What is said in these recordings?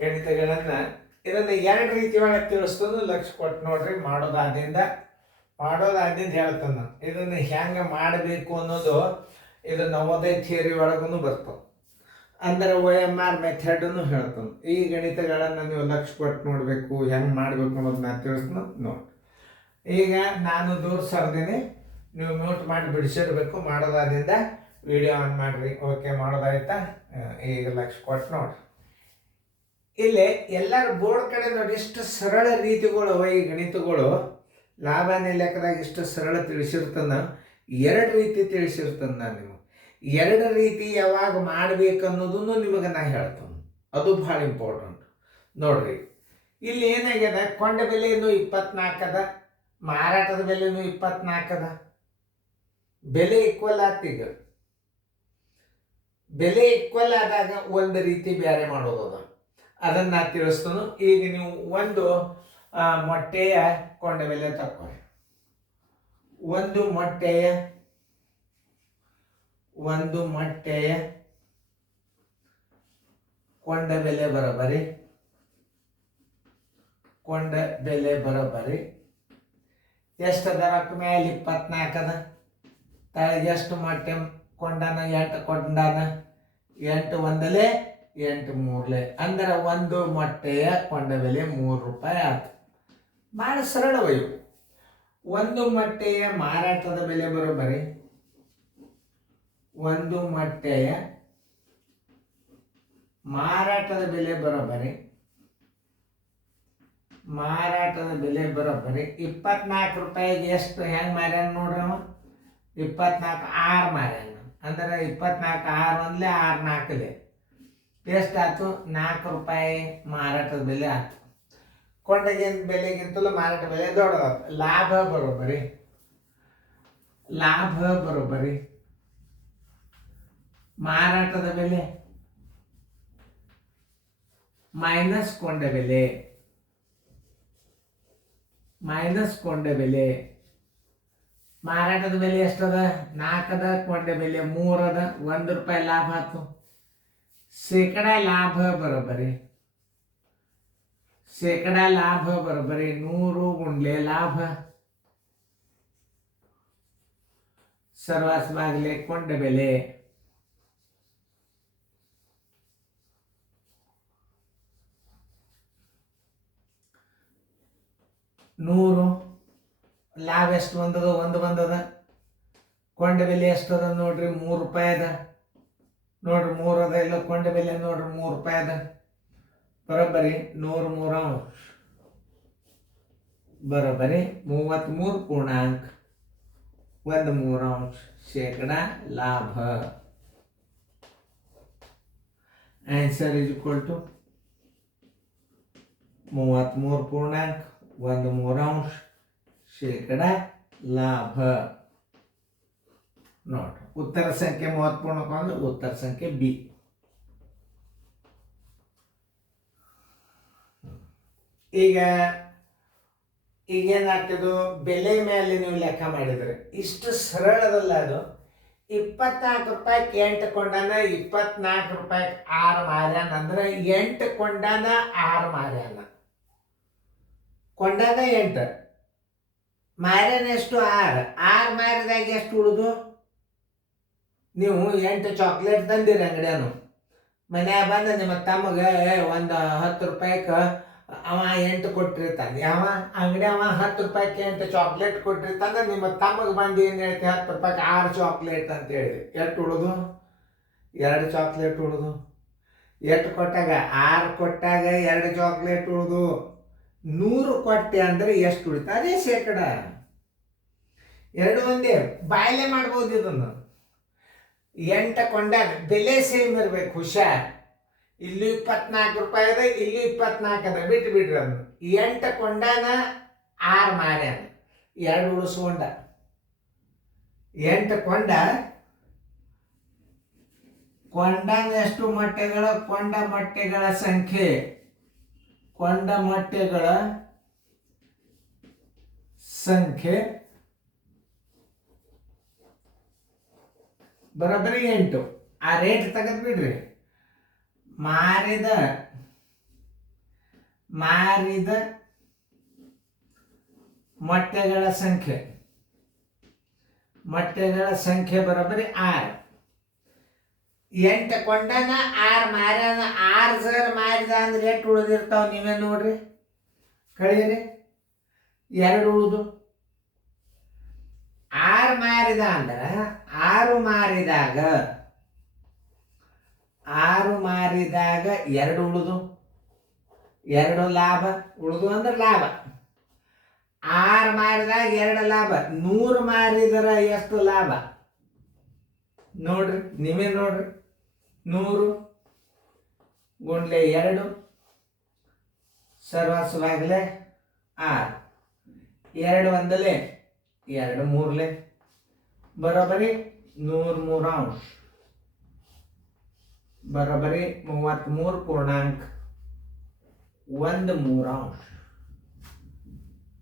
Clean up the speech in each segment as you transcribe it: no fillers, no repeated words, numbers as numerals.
ಗಣಿತಗಳನ್ನು ಇದನ್ನು ಎರಡು ರೀತಿ ಒಳಗೆ ತಿಳಿಸ್ತದೆ. ಲಕ್ಷ ಕೊಟ್ಟು ನೋಡ್ರಿ. ಮಾಡೋದಾದ್ಯಂತ ಹೇಳ್ತಾನೆ ನಾನು. ಇದನ್ನು ಹೆಂಗೆ ಮಾಡಬೇಕು ಅನ್ನೋದು ಇದು ನವೋದಯ ಥಿಯರಿ ಒಳಗೂ ಬರ್ತದೆ. ಅಂದರೆ OMR ಮೆಥಡನ್ನು ಹೇಳ್ತಾನೆ. ಈ ಗಣಿತಗಳನ್ನು ನೀವು ಲಕ್ಷ ಕೊಟ್ಟು ನೋಡಬೇಕು, ಹೆಂಗೆ ಮಾಡಬೇಕು ಅನ್ನೋದನ್ನ ತಿಳಿಸ್ತಾನೆ ನೋಡಿ. ಈಗ ನಾನು ದೂರ ಸರ್ದೀನಿ, ನೀವು ಮ್ಯೂಟ್ ಮಾಡಿ ಬಿಡಿಸಿರ್ಬೇಕು. ಮಾಡೋದಾದ್ರಿಂದ ವಿಡಿಯೋ ಆನ್ ಮಾಡಿರಿ. ಓಕೆ, ಮಾಡೋದಾಯ್ತಾ? ಈಗ ಲಕ್ಷ ಕೊಟ್ಟು ನೋಡ್ರಿ. ಇಲ್ಲಿ ಎಲ್ಲರೂ ಬೋರ್ಡ್ ಕಡೆ ನೋಡಿ, ಇಷ್ಟು ಸರಳ ರೀತಿಗಳು ಈ ಗಣಿತಗಳು. ಲಾಭಾನೇ ಲೆಕ್ಕದಾಗ ಇಷ್ಟು ಸರಳ ತಿಳಿಸಿರ್ತಾನ. ಎರಡು ರೀತಿ ತಿಳಿಸಿರ್ತಾನೆ ನಾನು ನಿಮಗೆ. ಎರಡು ರೀತಿ ಯಾವಾಗ ಮಾಡಬೇಕನ್ನೋದನ್ನು ನಿಮಗೆ ನಾ ಹೇಳ್ತಾನೆ. ಅದು ಭಾಳ ಇಂಪಾರ್ಟೆಂಟ್ ನೋಡ್ರಿ. ಇಲ್ಲಿ ಏನಾಗ್ಯದ, ಕೊಂಡ ಬೆಲೆಯನ್ನು 24 ಅದ, ಮಾರಾಟದ ಬೆಲೆನೂ 24 ಅದ. ಬೆಲೆ ಈಕ್ವಲ್ ಆತೀಗ. ಬೆಲೆ ಈಕ್ವಲ್ ಆದಾಗ ಒಂದು ರೀತಿ ಬೇರೆ ಮಾಡೋದದ, ಅದನ್ನು ನಾ ತಿಳಿಸ್ತಾನು. ಈಗ ನೀವು ಒಂದು ಮೊಟ್ಟೆಯ ಕೊಂಡ ಬೆಲೆ ತಕ್ಕೊಳ್ಳಿ. ಒಂದು ಮೊಟ್ಟೆಯ ಕೊಂಡ ಬೆಲೆ ಬರೋಬ್ಬರಿ ಎಷ್ಟದ? ರೊಕ್ಕ ಮೇಲೆ 24 ಅದ. ತಳಗೆ ಎಷ್ಟು ಮೊಟ್ಟೆ ಕೊಂಡಾನ? 8 ಕೊಂಡಾನ. 8 ಒಂದಲೇ 8 ಮೂರಲೆ, ಅಂದ್ರೆ ಒಂದು ಮೊಟ್ಟೆಯ ಕೊಂಡ ಬೆಲೆ 3 ರೂಪಾಯಿ ಆಯ್ತು. ಭಾಳ ಸರಳವಯ್ಯು. ಒಂದು ಮೊಟ್ಟೆಯ ಮಾರಾಟದ ಬೆಲೆ ಬರೋಬ್ಬರಿ, ಒಂದು ಮೊಟ್ಟೆಯ ಮಾರಾಟದ ಬೆಲೆ ಬರೋಬ್ಬರಿ 24 ರೂಪಾಯಿಗೆ ಎಷ್ಟು ಹೆಂಗೆ ಮಾರ್ಯಾನ ನೋಡ್ರಿ ಅವ? 24 6 ಮಾರ್ಯಾನ. ಅಂದ್ರೆ 24 6 ಒಂದ್ಲೆ 6 4ಲೆ ಎಷ್ಟಾಯ್ತು? 4 ರೂಪಾಯಿ ಮಾರಾಟದ ಬೆಲೆ ಆಯ್ತು. ಕೊಂಡಗಿನ ಬೆಲೆಗಿಂತಲೂ ಮಾರಾಟ ಬೆಲೆ ದೊಡ್ಡದಾಯ್ತು. ಲಾಭ ಬರೋಬ್ಬರಿ ಮಾರಾಟದ ಬೆಲೆ ಮೈನಸ್ ಕೊಂಡ ಬೆಲೆ. ಮಾರಾಟದ ಬೆಲೆ ಎಷ್ಟದ? 4 ಅದ. ಕೊಂಡ ಬೆಲೆ 3 ಅದ. 1 ರೂಪಾಯಿ ಲಾಭ ಆಯ್ತು. ಶೇಕಡ ಲಾಭ ಬರೋಬ್ಬರಿ 100 ಗುಂಡ್ಲೆ ಲಾಭ ಸರ್ವಾಸ್ ಬಾಗಿಲೆ ಕೊಂಡ ಬೆಲೆ. ನೂರು ಲಾಭ ಎಷ್ಟು ಬಂದದ? 1 ಬಂದದ. ಕೊಂಡ ಬೆಲೆ ಎಷ್ಟದ ನೋಡ್ರಿ? 3 ರೂಪಾಯಿ ಅದ. ನೋಡ್ರಿ 3 ಅದ. ಇಲ್ಲ ಕೊಂಡ ಬೆಲೆ ನೋಡ್ರಿ 3 ರೂಪಾಯಿ ಅದ. ಬರೋಬ್ಬರಿ 103 ಅಂಶ ಬರೋಬ್ಬರಿ 33.13 ಶೇಕಡ ಲಾಭ. ಆನ್ಸರ್ ಈಸ್ ಈಕ್ವಲ್ ಟು 33.13 ಶೇಕಡ ಲಾಭ. ನೋಡ್ರಿ, ಉತ್ತರ ಸಂಖ್ಯೆ 30 ಅಂದ್ರೆ ಉತ್ತರ ಸಂಖ್ಯೆ ಬಿ. ಈಗ ಏನಾಗ್ತದೆ? ಬೆಲೆ ಮೇಲೆ ನೀವು ಲೆಕ್ಕ ಮಾಡಿದ್ರೆ ಇಷ್ಟು ಸರಳದಲ್ಲ ಅದು. 24 ರೂಪಾಯಿಗೆ 8 ಕೊಂಡಾನ, 24 ರೂಪಾಯಿಗೆ 6 ಮಾರ್ಯಾನ. ಅಂದ್ರೆ 8 ಕೊಂಡಾನ 6 ಮಾರ್ಯಾನ. ಕೊಂಡಾನ 8, ಮಾರ್ಯಾನ ಎಷ್ಟು? 6. 6 ಮಾರಿದಾಗ ಎಷ್ಟು ಉಳಿದು? ನೀವು 8 ಚಾಕ್ಲೇಟ್ ತಂದಿರಿ ಅಂಗಡಿಯನು. ಮನ್ಯಾಗ ಬಂದ ನಿಮ್ಮ ತಮಗೆ ಒಂದು 10 ರೂಪಾಯಿಗೆ ಅವ 8 ಕೊಟ್ಟಿರ್ತಾನೆ. ಅಂಗಡಿ 10 ರೂಪಾಯಿಗೆ 8 ಚಾಕ್ಲೇಟ್ ಕೊಟ್ಟಿರ್ತಾನೆ. ನಿಮ್ಮ ತಮಗೆ ಬಂದು ಏನು ಹೇಳ್ತಿ? 10 ರೂಪಾಯಿಗೆ 6 ಚಾಕ್ಲೇಟ್ ಅಂತ ಹೇಳಿ ಎಷ್ಟು ಉಳಿದು? 2 ಚಾಕ್ಲೇಟ್ ಉಳಿದು. 8 ಕೊಟ್ಟಾಗ 6 ಕೊಟ್ಟಾಗ 2 ಚಾಕ್ಲೇಟ್ ಉಳಿದು. 100 ಕೊಟ್ಟೆ ಅಂದ್ರೆ ಎಷ್ಟು ಉಳಿತು? ಅದೇ ಶೇಕಡ. 2 ಒಂದೇ. ಬಾಯ್ಲೆ ಮಾಡ್ಬೋದು ಇದನ್ನು. 8 ಕೊಂಡಾಗ ಬೆಲೆ ಸೇಮ್ ಇರ್ಬೇಕು. ಹುಷಾರ್. ಇಲ್ಲಿ 24 ರೂಪಾಯಿ ಅದ, ಇಲ್ಲಿ 24 ಅದ. ಬಿಟ್ರಿ ಅದನ್ನು. 8 ಕೊಂಡಾನ 6 ಮಾರ್ಯಾನ. 2 ಉಳಿಸ್ಕೊಂಡ. 8 ಕೊಂಡಾನ ಎಷ್ಟು ಮೊಟ್ಟೆಗಳ? ಕೊಂಡ ಮೊಟ್ಟೆಗಳ ಸಂಖ್ಯೆ ಬರೋಬ್ಬರಿ 8. ಆ ರೇಟ್ ತೆಗೆದು ಬಿಡ್ರಿ. ಮಾರಿದ ಮೊಟ್ಟೆಗಳ ಸಂಖ್ಯೆ ಬರೋಬ್ಬರಿ 6. 8 ಕೊಂಡನ 6 ಮಾರ್ಯಾನ. 6 ಸರ್ ಮಾರಿದ ಅಂದ್ರೆ ಎಷ್ಟು ಉಳಿದಿರ್ತಾವ ನೀವೇ ನೋಡ್ರಿ, ಕಳೀರಿ. 2 ಉಳಿದು 6 ಮಾರಿದ ಅಂದ್ರೆ 6 ಮಾರಿದಾಗ 2 ಉಳಿದು 2 ಲಾಭ. ಉಳಿದು ಅಂದ್ರೆ ಲಾಭ. 6 ಮಾರಿದಾಗ 2 ಲಾಭ. 100 ಮಾರಿದ್ರ ಎಷ್ಟು ಲಾಭ ನೋಡ್ರಿ, ನೀವೇ ನೋಡ್ರಿ. 100 ಗುಂಡ್ಲೆ 2 ಸರ್ವಸ್ವಾಗ್ಲೆ 6. 2 ಒಂದಲೆ 2 ಮೂರ್ಲೆ ಬರೋಬ್ಬರಿ 103 ಅಂಶ. ಬರೋಬ್ಬರಿ 33.13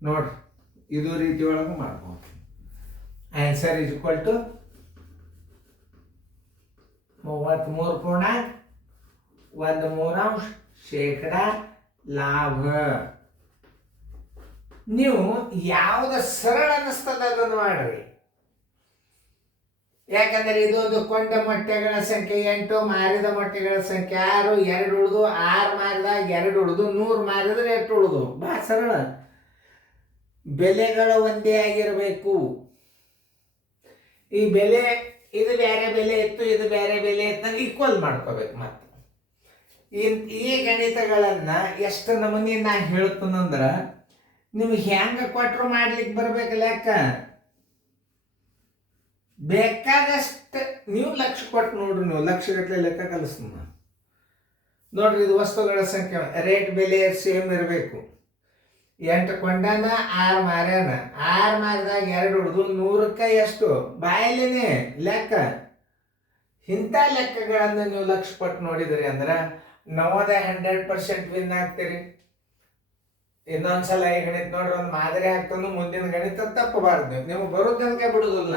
ನೋಡ್ರಿ. ಇದು ರೀತಿ ಒಳಗೆ ಮಾಡ್ಬೋದು. ಆನ್ಸರ್ ಇಸ್ ಈಕ್ವಲ್ ಟು 33.13 ಶೇಕಡ ಲಾಭ. ನೀವು ಯಾವ್ದು ಸರಳ ಅನ್ನಿಸ್ತದ ಅದನ್ನು ಮಾಡ್ರಿ. ಯಾಕಂದ್ರೆ ಇದೊಂದು ಕೊಂಡ ಮೊಟ್ಟೆಗಳ ಸಂಖ್ಯೆ 8, ಮಾರಿದ ಮೊಟ್ಟೆಗಳ ಸಂಖ್ಯೆ 6, 2 ಉಳಿದು 6 ಮಾರಿದಾಗ 2 ಉಳಿದು 100 ಮಾರಿದ್ರೆ ಎಷ್ಟು ಉಳಿದು. ಬಹಳ ಸರಳ. ಬೆಲೆಗಳು ಒಂದೇ ಆಗಿರಬೇಕು. ಈ ಬೆಲೆ ಇದು ಬೇರೆ ಬೆಲೆ ಇತ್ತು, ಇದು ಬೇರೆ ಬೆಲೆ ಇತ್ತು, ಈಕ್ವಲ್ ಮಾಡ್ಕೋಬೇಕು. ಮತ್ತೆ ಈ ಗಣಿತಗಳನ್ನ ಎಷ್ಟು ನಮೂನಿ ನಾ ಹೇಳ್ತೀನಂದ್ರ ನಿಮ್ಗೆ ಹೆಂಗ ಕೊಟ್ರು ಮಾಡ್ಲಿಕ್ಕೆ ಬರ್ಬೇಕು. ಲೆಕ್ಕ ಬೇಕಾದಷ್ಟು ನೀವು ಲಕ್ಷ ಕೊಟ್ಟು ನೋಡ್ರಿ, ನೀವು ಲಕ್ಷಗಟ್ಟಲೆ ಲೆಕ್ಕ ಕಲಿಸ್ತೀನಿ ನೋಡ್ರಿ. ಇದು ವಸ್ತುಗಳ ಸಂಖ್ಯೆ, ರೇಟ್ ಬೆಲೆ ಸೇಮ್ ಇರಬೇಕು. 8 ಕೊಂಡನ 6 ಮಾರ್ಯಾನ. 6 ಮಾರಿದಾಗ 2 ಉಳಿದು 100ಕ್ಕೆ ಎಷ್ಟು ಬಾಯಲೇನೆ ಲೆಕ್ಕ. ಇಂಥ ಲೆಕ್ಕಗಳನ್ನು ನೀವು ಲಕ್ಷ ಕೊಟ್ಟು ನೋಡಿದ್ರಿ ಅಂದ್ರೆ ನವೋದಯ 100% ವಿನ್ ಆಗ್ತೀರಿ. ಇನ್ನೊಂದ್ಸಲ ಈ ಗಣಿತ ನೋಡ್ರಿ, ಒಂದು ಮಾದರಿ ಆಗ್ತಾನು ಮುಂದಿನ ಗಣಿತ ತಪ್ಪಬಾರ್ದು. ನಿಮ್ಗೆ ಬರೋದನ್ಕೆ ಬಿಡುದಿಲ್ಲ.